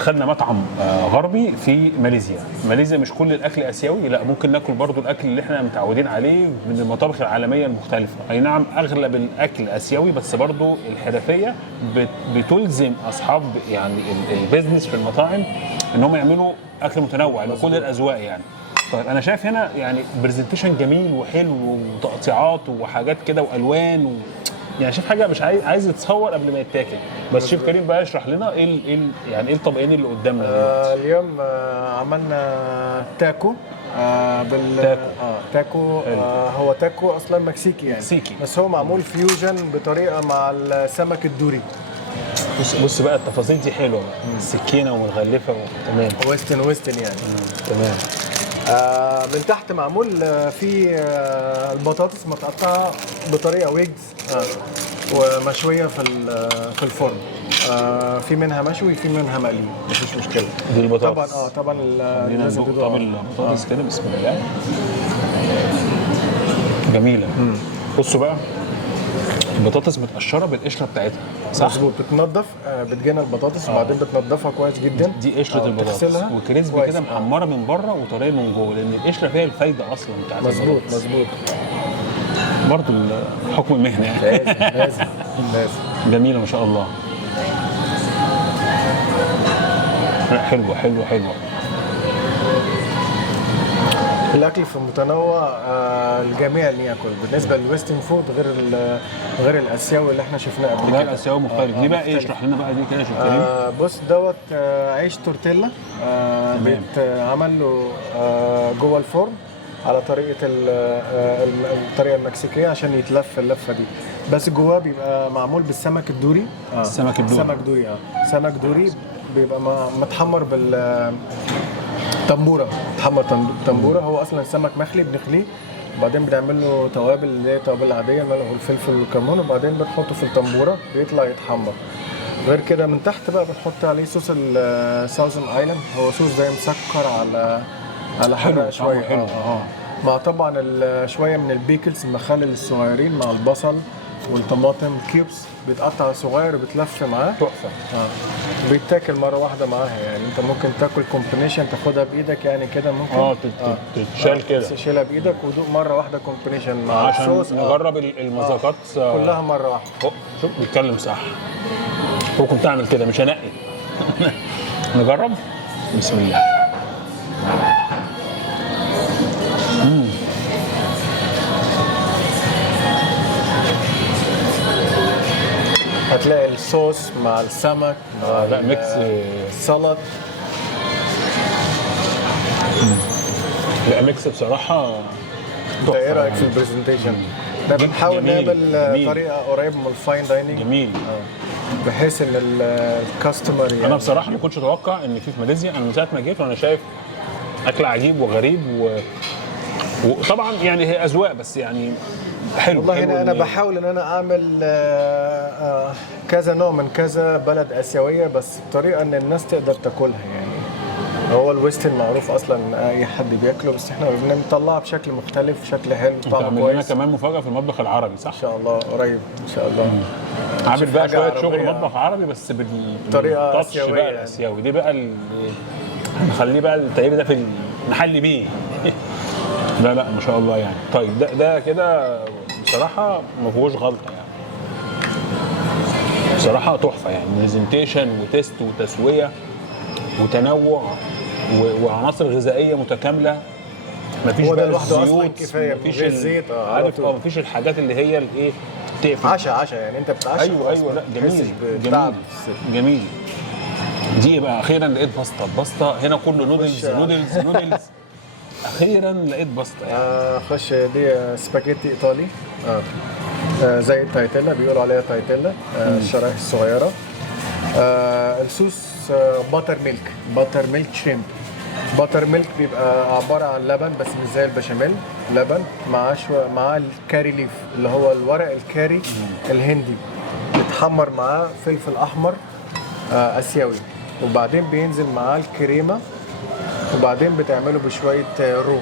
دخلنا مطعم غربي في ماليزيا. ماليزيا مش كل الاكل اسيوي، لا ممكن ناكل برضو الاكل اللي احنا متعودين عليه من المطابخ العالميه المختلفه. اي نعم اغلب الاكل اسيوي، بس برضو الحرفيه بتلزم اصحاب يعني البيزنس في المطاعم ان هم يعملوا اكل متنوع لكل الاذواق يعني. طيب انا شايف هنا يعني برزنتيشن جميل وحلو وتقطيعات وحاجات كده والوان يعني شايف حاجه مش عايز يتصور قبل ما يتاكل. بس شيف كريم بقى يشرح لنا يعني ايه الطبقين اللي قدامنا اليوم عملنا تاكو تاكو هو تاكو اصلا مكسيكي يعني مكسيكي، بس هو معمول فيوجن بطريقه مع السمك الدوري. بص بقى التفاصيل دي حلوه بقى، السكينه ومتغلفه تمام، ويستن يعني. تمام. من تحت معمول في البطاطس متقطعه بطريقه ويجز ومشويه في الفرن. في منها مشوي في منها مقلي، مفيش مشكله. دي البطاطس طبعا لازم طبعا البطاطس كده بسم الله جميله. بصوا بقى البطاطس متقشره بالقشره بتاعتها صح؟ مظبوط. بتنضف بتجينا البطاطس وبعدين بتنضفها كويس جدا. دي قشره البطاطس وكريسبي كده محمره من بره وطريه من جوه، لان القشره فيها الفايده اصلا بتاعت البطاطس. مظبوط برضه حكم المهنه يعني. لازم جميله ما شاء الله. حلوه. الاكل في متنوع، الجميع اللي ياكل. بالنسبه للويسترن فود غير الاسيوي اللي احنا شفناه قبل كده. لا الاسيوي مختلف. ليه بقى؟ ايه اشرح لنا بقى دي كده يا شيخ كريم. بص دوت عيش تورتيلا بيتعمل له جوه الفرن على طريقه الطريقه المكسيكيه عشان يتلف اللفه دي. بس جواه بيبقى معمول بالسمك الدوري. سمك دوري بيبقى متحمر تنبوره. تنبوره. هو اصلا سمك مخلي بنخليه وبعدين بنعمل له توابل اللي هي توابل العاديه، الملح والفلفل والكمون، وبعدين بنحطه في التنبوره بيطلع يتحمر. غير كده من تحت بقى بنحط عليه صوص الساوزن ايلاند. هو صوص زي مسكر على حرق شويه. حلو. مع طبعا شويه من البيكلز، المخلل الصغيرين، مع البصل والطماطم كيوبس بيتقطع صغير وبتلف معاه. تحفه. بيتاكل مره واحده معاها يعني. انت ممكن تاكل كومبينيشن تاخدها بايدك يعني كده ممكن تتشال كده تشيلها بايدك ودوق مره واحده كومبينيشن مع عشان الصوص. نجرب المذاقات كلها مره واحده. شوف بيتكلم صح. ممكن تعمل كده مش هنقي. نجرب بسم الله. هتلاقي الصوص مع السمك مع لا ميكس سلطه. لا ميكس بصراحه. انت ايه رايك في البرزنتيشن؟ ده بنحاول نعمل طريقه قريبه من الفاين دايننج. جميل. بحيث ان الكاستمر يعني. انا بصراحه ما كنتش اتوقع ان في ماليزيا. انا من ساعه ما جيت وانا شايف اكل عجيب وغريب وطبعا يعني هي اذواق بس يعني حلو. والله هنا انا بحاول ان انا اعمل كذا نوع من كذا بلد اسيويه بس بطريقه ان الناس تقدر تاكلها يعني. هو الويسترن معروف اصلا اي حد بياكله، بس احنا بنطلعها بشكل مختلف، شكل حلو، طعم كويس. عملنا كمان مفاجاه في المطبخ العربي صح؟ ان شاء الله قريب ان شاء الله. عامل بقى شويه شغل مطبخ عربي بس بالطريقه اسيويه بقى الاسيوي دي بقى هنخليه بقى التقريبا ده في نحل بيه. لا ما شاء الله يعني. طيب ده كده بصراحه ما فيهوش غلطه يعني. بصراحه تحفه يعني. برزنتيشن وتيست وتسويه وتنوع وعناصر غذائيه متكامله. مفيش بقى الزيوت، مفيش الزيت. عارف مفيش الحاجات اللي هي الايه تقفل. عشاء يعني انت بتعشى. ايوه لا جميل. دي بقى اخيرا لقيت باستا هنا كله نودلز. اخيرا لقيت باستا يعني. خش دي سباجيتي ايطالي زي التايتيلا، بيقولوا عليها تايتيلا، الشرايح الصغيره. الصوص باتر ميلك شريمب. باتر ميلك بيبقى عباره عن لبن بس مش زي البشاميل، لبن مع الكاري ليف اللي هو الورق الكاري الهندي، بيتحمر معاه فلفل احمر اسيوي، وبعدين بينزل معاه الكريمه، وبعدين بتعمله بشويه رو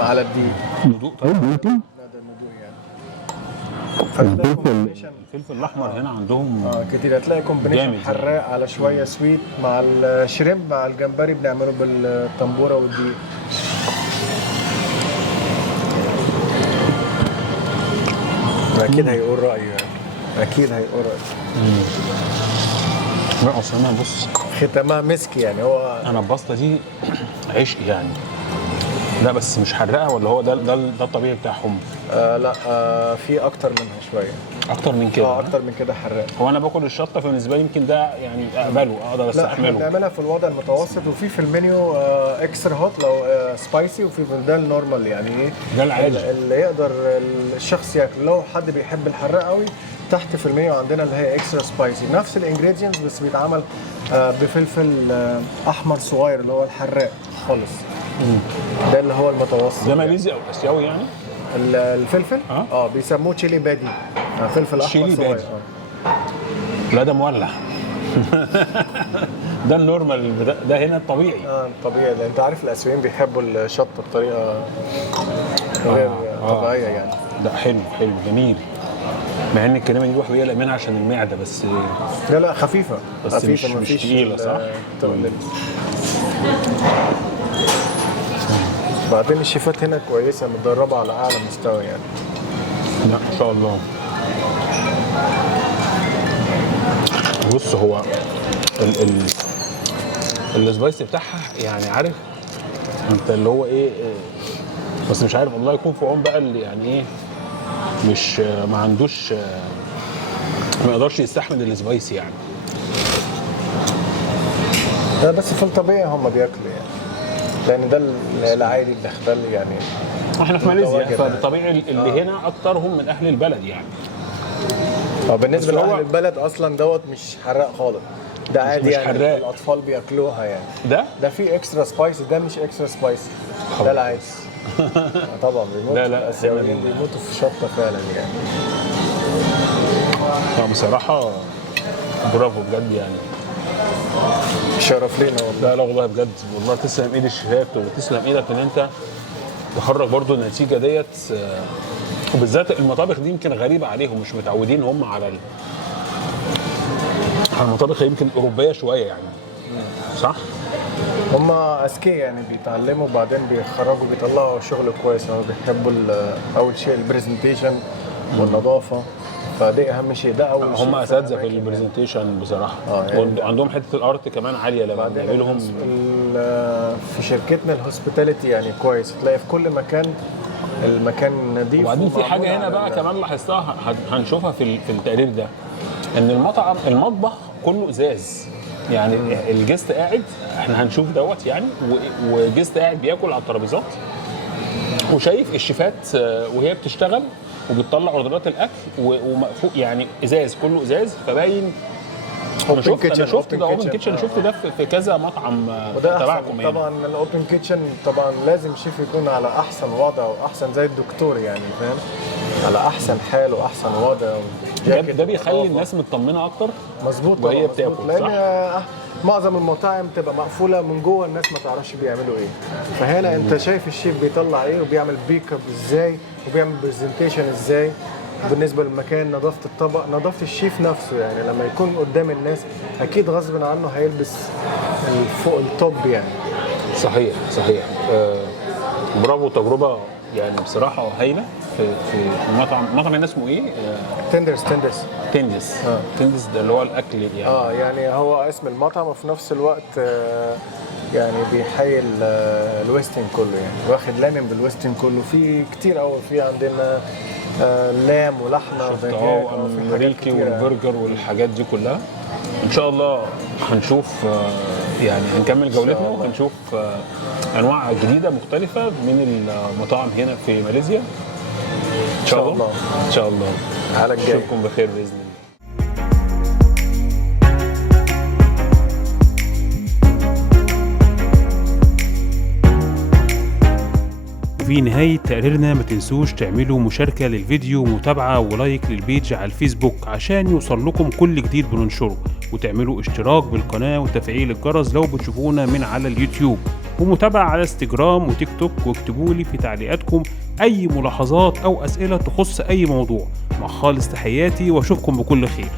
على الدقيق. ندوق طيب ممكن؟ لا ده ندوق يعني. فهتلاقي كومبينيشن الفلفل الاحمر هنا عندهم كتير. هتلاقي كومبينيشن جامد. حراق على شويه سويت مع الشريمب مع الجمبري، بنعمله بالتنبوره والدقيق. اكيد هيقول رايه يعني. اكيد هيقول رايه. لا اصل انا بص، ختامها مسكي يعني. هو انا الباستا دي عشق يعني. لا بس مش حرقه ولا هو ده الطبيعي بتاعهم؟ لا في اكتر منها شويه. اكتر من كده؟ اكتر من كده حراق. هو انا باكل الشطه فبالنسبه لي يمكن ده يعني اقبله، اقدر لا احنا استحمله. بنعملها في الوضع المتوسط، وفي في المنيو اكسترا هوت لو سبايسي، وفي ده النورمال يعني ايه ده العادي اللي يقدر الشخص ياكل. لو حد بيحب الحراق قوي تحت في المنيو عندنا اللي هي اكسترا سبايسي، نفس الانجريدينتس بس بيتعمل بفلفل احمر صغير اللي هو الحراق خالص. ده اللي هو المتوسط. ده ماليزي او اسيوي يعني؟ الفلفل بيسموه تشيلي بادي، فلفل احمر تشيلي صغير. بادي. لا ده مولع. ده النورمال، ده هنا الطبيعي. طبيعي، لان انت عارف الاسيويين بيحبوا الشطه بطريقه غير طبيعيه يعني. ده حلو جميل. مع ان الكلمه دي الواحد بيقلق منها عشان المعده بس. لا خفيفه، بس خفيفه مش تقيله صح؟ تقلب. بعدين الشيفات هنا كويسه، متدربه على اعلى مستوى يعني. لا ان شاء الله. بص هو السبايسي بتاعها يعني عارف انت اللي هو ايه، بس مش عارف الله يكون في عون بقى اللي يعني ايه مش ما عندوش، ما يقدرش يستحمل السبايسي يعني. لا بس في الطبيعي هم بياكلوا يعني، لان ده العادي اللي اختل يعني. احنا في ماليزيا فبالطبيعي اللي هنا اكترهم من اهل البلد يعني. بالنسبه لاهل البلد اصلا دوت مش حراق خالص، ده عادي مش يعني حراق. الاطفال بياكلوها يعني. ده فيه اكسترا سبايسي، ده مش اكسترا سبايسي، ده العادي. طبعا بيموتوا. لا الاسيويين بيموتوا في الشطه فعلا يعني. بصراحه برافو بجد يعني. شرف لينا والله. لا والله بجد والله تسلم ايد الشيفات وتسلم ايدك ان انت تخرج برضو النتيجه ديت. وبالذات المطابخ دي يمكن غريبه عليهم، مش متعودين هم على المطابخ يمكن اوروبيه شويه يعني. صح؟ هم اذكياء يعني، بيتعلموا وبعدين بيخرجوا بيطلعوا شغل كويس. هم بيحبوا اول شيء البرزنتيشن والنظافه، فدي اهم شيء. ده اول شيء. هم اساتذه في البرزنتيشن بصراحه. يعني عندهم حته الارت كمان عاليه لما بنعملهم. في شركتنا الهوسبيتاليتي يعني كويس، تلاقي في كل مكان المكان نظيف. وبعدين في حاجه هنا بقى كمان لاحظتها هنشوفها في التقرير ده، ان المطبخ كله ازاز يعني. الجست قاعد، احنا هنشوف دوت يعني، وجست قاعد بياكل على الترابيزات وشايف الشيفات وهي بتشتغل وبتطلع اوردرات الاكل ومقفول يعني ازاز، كله ازاز. فباين انا شفت ده اوبن كيتشن، شفت ده في كذا مطعم تبعكم يعني. طبعا الاوبن كيتشن طبعا لازم الشيف يكون على احسن وضع واحسن زي الدكتور يعني، فاهم، على احسن حال واحسن وضع. ده بيخلي الناس مطمنه اكتر. مظبوط وهي بتاكل، لان معظم المطاعم تبقى مقفوله من جوه، الناس ما تعرفش بيعملوا ايه. فهنا انت شايف الشيف بيطلع ايه وبيعمل بيك اب ازاي وبيعمل برزنتيشن ازاي. بالنسبه للمكان، نظافه الطبق، نظافه الشيف نفسه يعني، لما يكون قدام الناس اكيد غصب عنه هيلبس فوق التوب يعني. صحيح. برافو، تجربه يعني بصراحه هايله. في مطعم هنا اسمه ايه؟ تندرز. تندس ده اللي هو الاكل يعني. يعني هو اسم المطعم، وفي نفس الوقت يعني بيحيي الويسترن كله يعني، واخد لامن بالويسترن كله. في كتير قوي، في عندنا لام ولحمه ودجاج والامريكي والبرجر والحاجات دي كلها. ان شاء الله هنشوف يعني، هنكمل جولتنا وهنشوف انواع جديده مختلفه من المطاعم هنا في ماليزيا. ان شاء الله على الجاي. اشوفكم بخير باذن الله. في نهاية تقريرنا ما تنسوش تعملوا مشاركة للفيديو ومتابعة ولايك للبيج على الفيسبوك عشان يوصل لكم كل جديد بننشره، وتعملوا اشتراك بالقناة وتفعيل الجرس لو بتشوفونا من على اليوتيوب، ومتابعة على انستجرام وتيك توك. واكتبوا لي في تعليقاتكم أي ملاحظات أو أسئلة تخص أي موضوع. مع خالص تحياتي وأشوفكم بكل خير.